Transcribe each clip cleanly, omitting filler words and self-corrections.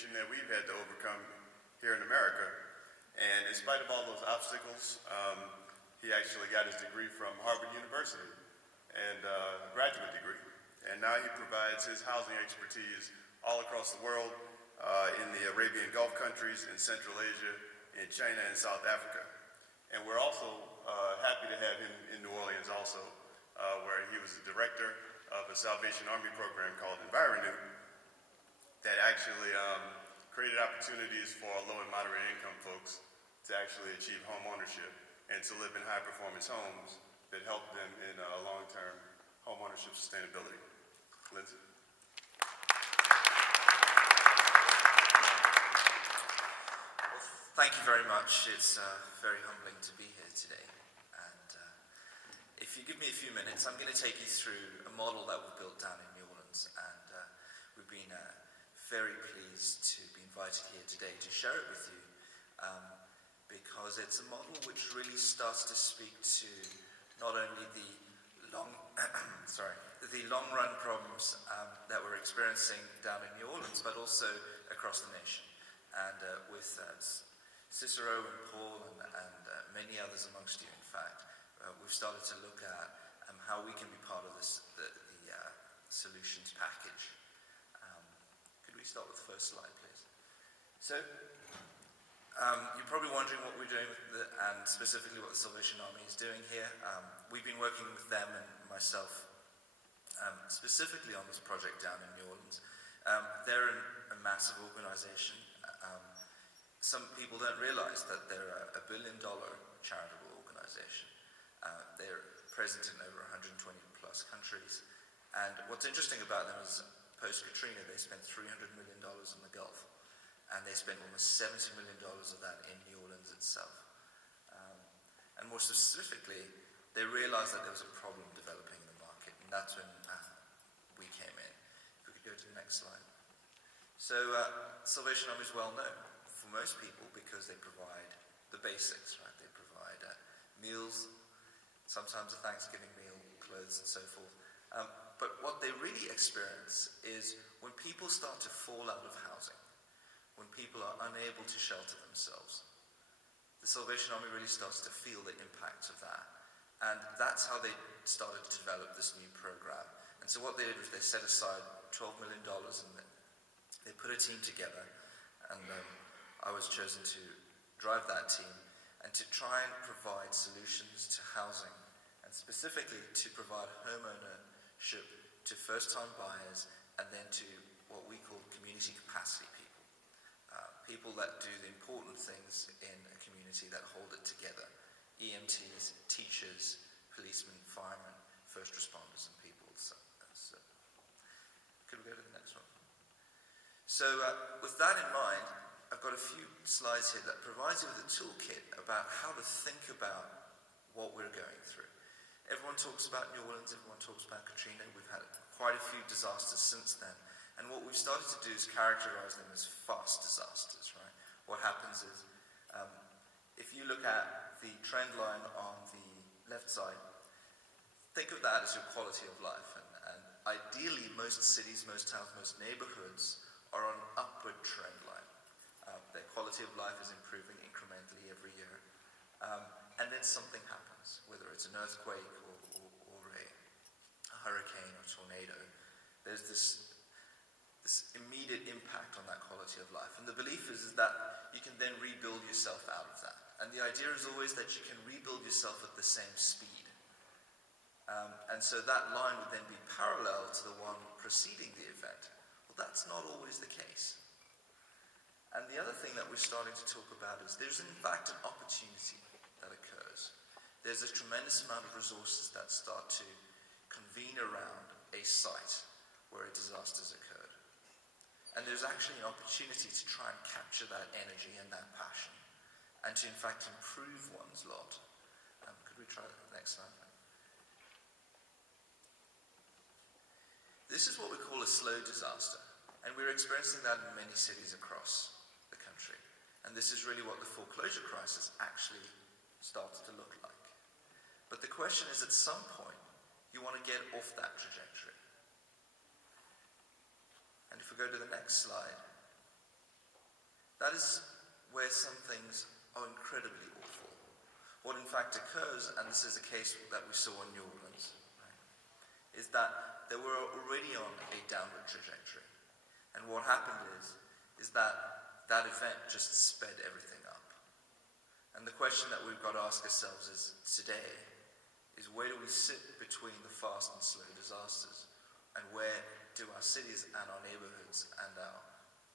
situation that we've had to overcome here in America. And in spite of all those obstacles, he actually got his degree from Harvard University, and a graduate degree. And now he provides his housing expertise all across the world, in the Arabian Gulf countries, in Central Asia, in China and South Africa. And we're also happy to have him in New Orleans also, where he was the director of a Salvation Army program called EnviroNew that actually created opportunities for low and moderate income folks to actually achieve home ownership and to live in high performance homes that help them in long-term home ownership sustainability. Lindsay. Well, thank you very much. It's very humbling to be here today. And if you give me a few minutes, I'm going to take you through a model that we've built down in New Orleans. And we've been very pleased to be invited here today to share it with you, because it's a model which really starts to speak to not only the long-run problems that we're experiencing down in New Orleans, but also across the nation. And with Cicero and Paul and many others amongst you, in fact, we've started to look at how we can be part of this, the solutions package. Could we start with the first slide, please? So, you're probably wondering what we're doing and specifically what the Salvation Army is doing here. We've been working with them and myself specifically on this project down in New Orleans. They're a massive organization. Some people don't realize that they're a $1 billion charitable organization. They're present in over 120 plus countries. And what's interesting about them is post-Katrina, they spent $300 million in the Gulf. And they spent almost $70 million of that in New Orleans itself. And more specifically, they realized that there was a problem developing in the market, and that's when we came in. If we could go to the next slide. So, Salvation Army is well known for most people because they provide the basics, right? They provide meals, sometimes a Thanksgiving meal, clothes, and so forth. But what they really experience is when people start to fall out of housing, when people are unable to shelter themselves, the Salvation Army really starts to feel the impact of that. And that's how they started to develop this new program. And so what they did was they set aside $12 million and they put a team together. And I was chosen to drive that team and to try and provide solutions to housing, and specifically to provide homeownership to first-time buyers, and then to what we call community capacity people. People that do the important things in a community that hold it together. EMTs, teachers, policemen, firemen, first responders, and people. So, could we go to the next one? So with that in mind, I've got a few slides here that provides you with a toolkit about how to think about what we're going through. Everyone talks about New Orleans, everyone talks about Katrina. We've had quite a few disasters since then. And what we've started to do is characterize them as fast disasters, right? What happens is, if you look at the trend line on the left side, think of that as your quality of life. And ideally, most cities, most towns, most neighborhoods are on an upward trend line. Their quality of life is improving incrementally every year. And then something happens, whether it's an earthquake or a hurricane or tornado. There's this immediate impact on that quality of life. And the belief is that you can then rebuild yourself out of that. And the idea is always that you can rebuild yourself at the same speed. And so that line would then be parallel to the one preceding the event. Well, that's not always the case. And the other thing that we're starting to talk about is there's in fact an opportunity that occurs. There's a tremendous amount of resources that start to convene around a site where a disaster's occurred. And there's actually an opportunity to try and capture that energy and that passion, and to in fact improve one's lot. Could we try the next slide? This is what we call a slow disaster, and we're experiencing that in many cities across the country. And this is really what the foreclosure crisis actually starts to look like. But the question is, at some point, you want to get off that trajectory. And if we go to the next slide, that is where some things are incredibly awful. What in fact occurs, and this is a case that we saw in New Orleans, right, is that they were already on a downward trajectory. And what happened is that event just sped everything up. And the question that we've got to ask ourselves is today is, where do we sit between the fast and slow disasters? And where do our cities and our neighborhoods and our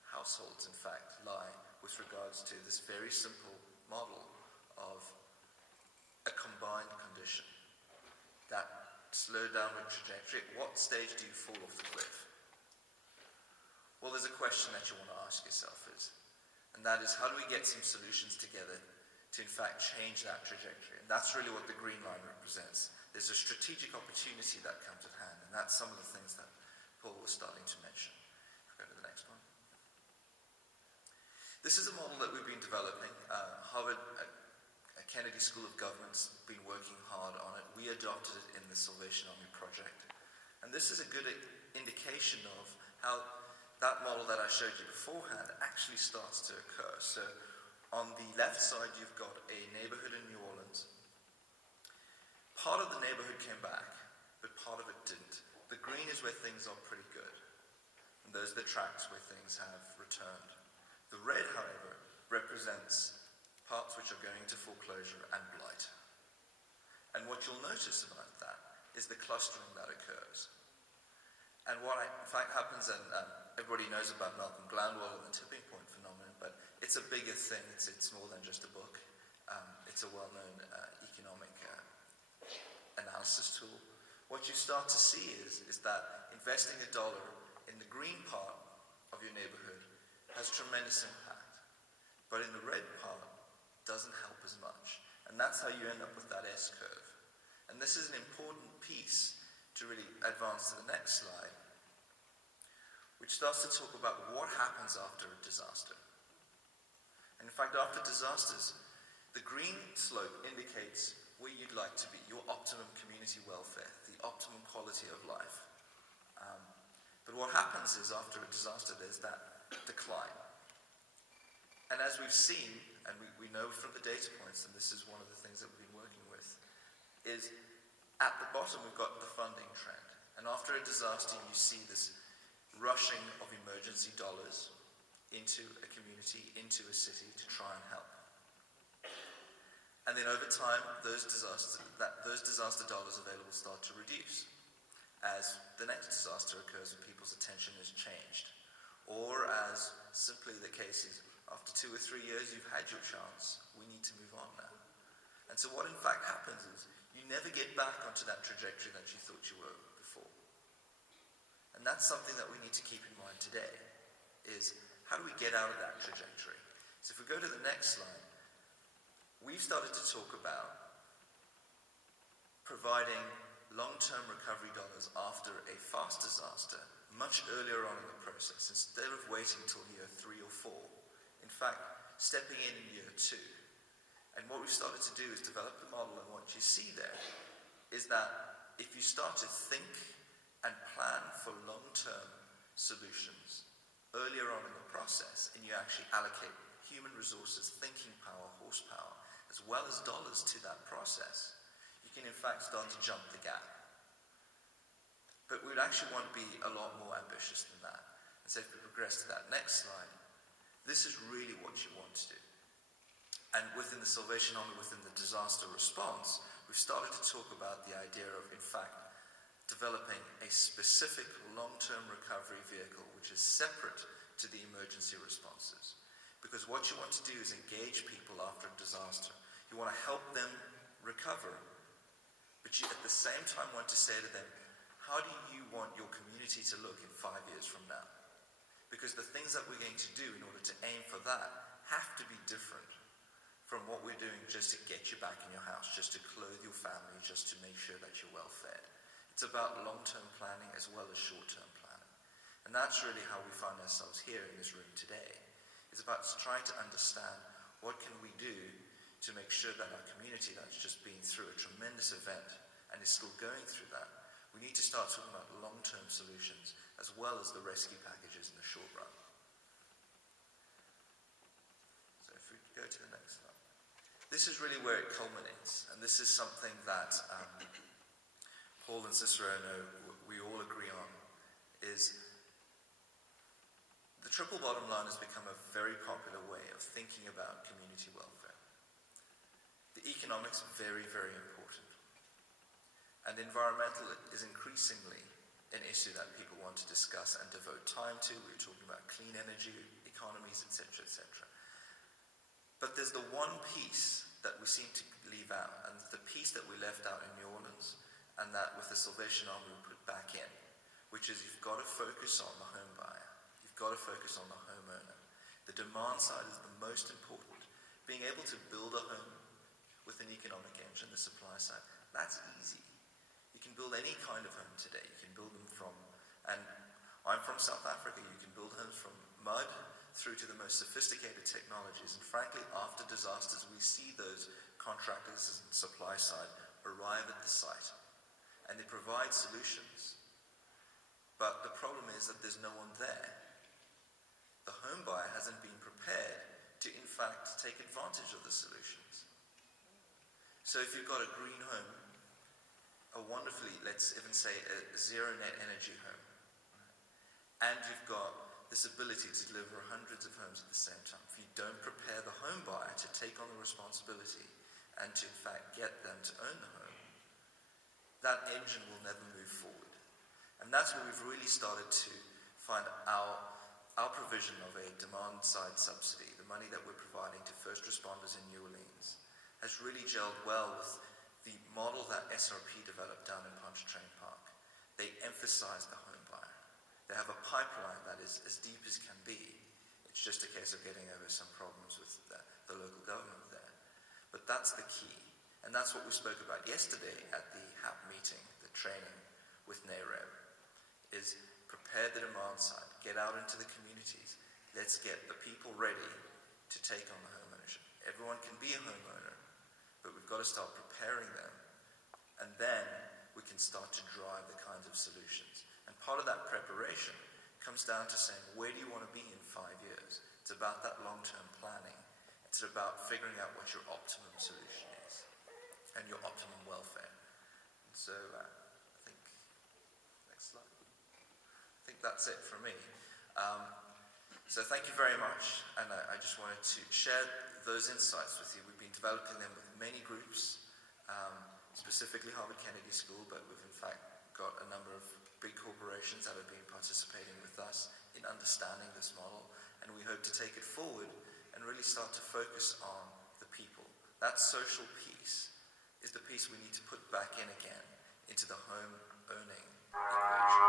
households, in fact, lie with regards to this very simple model of a combined condition? That slow downward trajectory, at what stage do you fall off the cliff? Well, there's a question that you want to ask yourself and that is, how do we get some solutions together to in fact change that trajectory? And that's really what the green line represents. There's a strategic opportunity that comes at hand, and that's some of the things that Paul was starting to mention. Go to the next one. This is a model that we've been developing. Harvard Kennedy School of Government's been working hard on it. We adopted it in the Salvation Army project. And this is a good indication of how that model that I showed you beforehand actually starts to occur. So on the left side, you've got a neighborhood in New Orleans. Part of the neighborhood came back, but part of it didn't. The green is where things are pretty good. And those are the tracts where things have returned. The red, however, represents parts which are going into foreclosure and blight. And what you'll notice about that is the clustering that occurs. And what in fact happens, and everybody knows about Malcolm Gladwell and the tipping point phenomenon, but it's a bigger thing. It's more than just a book. It's a well-known economic analysis tool. What you start to see is that investing $1 in the green part of your neighborhood has tremendous impact, but in the red part doesn't help as much. And that's how you end up with that S-curve. And this is an important piece to really advance to the next slide, which starts to talk about what happens after a disaster. And in fact, after disasters, the green slope indicates where you'd like to be, your optimum community welfare, the optimum quality of life. But what happens is, after a disaster, there's that decline. And as we've seen, and we know from the data points, and this is one of the things that we've been working with, is at the bottom we've got the funding trend. And after a disaster, you see this rushing of emergency dollars into a community, into a city to try and help. And then over time, those disaster dollars available start to reduce as the next disaster occurs and people's attention is changed. Or as simply the case is, after 2 or 3 years, you've had your chance, we need to move on now. And so what in fact happens is, you never get back onto that trajectory that you thought you were before. And that's something that we need to keep in mind today, is how do we get out of that trajectory? So if we go to the next slide, we've started to talk about providing long-term recovery dollars after a fast disaster much earlier on in the process, instead of waiting till year 3 or 4. In fact, stepping in year 2. And what we've started to do is develop the model, and what you see there is that if you start to think and plan for long-term solutions earlier on in the process, and you actually allocate human resources, thinking power, horsepower, as well as dollars to that process, you can in fact start to jump the gap. But we'd actually want to be a lot more ambitious than that. And so if we progress to that next slide, this is really what you want to do. And within the Salvation Army, within the disaster response, we've started to talk about the idea of, in fact, developing a specific long-term recovery vehicle which is separate to the emergency responses. Because what you want to do is engage people after a disaster. You want to help them recover, but you at the same time want to say to them, how do you want your community to look in 5 years from now? Because the things that we're going to do in order to aim for that have to be different from what we're doing just to get you back in your house, just to clothe your family, just to make sure that you're well fed. It's about long-term planning as well as short-term planning. And that's really how we find ourselves here in this room today. It's about trying to understand what can we do to make sure that our community that's just been through a tremendous event and is still going through that, we need to start talking about long-term solutions as well as the rescue packages in the short run. Go to the next slide. This is really where it culminates, and this is something that Paul and Cicero know we all agree on, is the triple bottom line has become a very popular way of thinking about community welfare. The economics are very, very important. And environmental is increasingly an issue that people want to discuss and devote time to. We're talking about clean energy, economies, etc., etc. But there's the one piece that we seem to leave out, and the piece that we left out in New Orleans, and that with the Salvation Army we put back in, which is you've got to focus on the home buyer. You've got to focus on the homeowner. The demand side is the most important. Being able to build a home with an economic engine, the supply side, that's easy. You can build any kind of home today. You can build them from, and I'm from South Africa, you can build homes from mud through to the most sophisticated technologies. And frankly, after disasters, we see those contractors and supply side arrive at the site. And they provide solutions. But the problem is that there's no one there. The home buyer hasn't been prepared to, in fact, take advantage of the solutions. So if you've got a green home, a wonderfully, let's even say, a zero net energy home, and you've got this ability to deliver hundreds of homes at the same time, if you don't prepare the home buyer to take on the responsibility and to, in fact, get them to own the home, that engine will never move forward. And that's where we've really started to find our provision of a demand-side subsidy, the money that we're providing to first responders in New Orleans, has really gelled well with the model that SRP developed down in Pontchartrain Park. They emphasize the home buyer. They have a pipeline that is as deep as can be. It's just a case of getting over some problems with the local government there. But that's the key. And that's what we spoke about yesterday at the HAP meeting, the training with Nareb, is prepare the demand side, get out into the communities. Let's get the people ready to take on the home ownership. Everyone can be a homeowner, but we've got to start preparing them. And then we can start to drive the kinds of solutions. And part of that preparation comes down to saying, where do you want to be in 5 years? It's about that long-term planning. It's about figuring out what your optimum solution is and your optimum welfare. And so I think, next slide. I think that's it for me. So thank you very much, and I just wanted to share those insights with you. We've been developing them with many groups, specifically Harvard Kennedy School, but we've in fact got a number of big corporations that have been participating with us in understanding this model, and we hope to take it forward and really start to focus on the people. That social piece is the piece we need to put back in again into the home owning equation.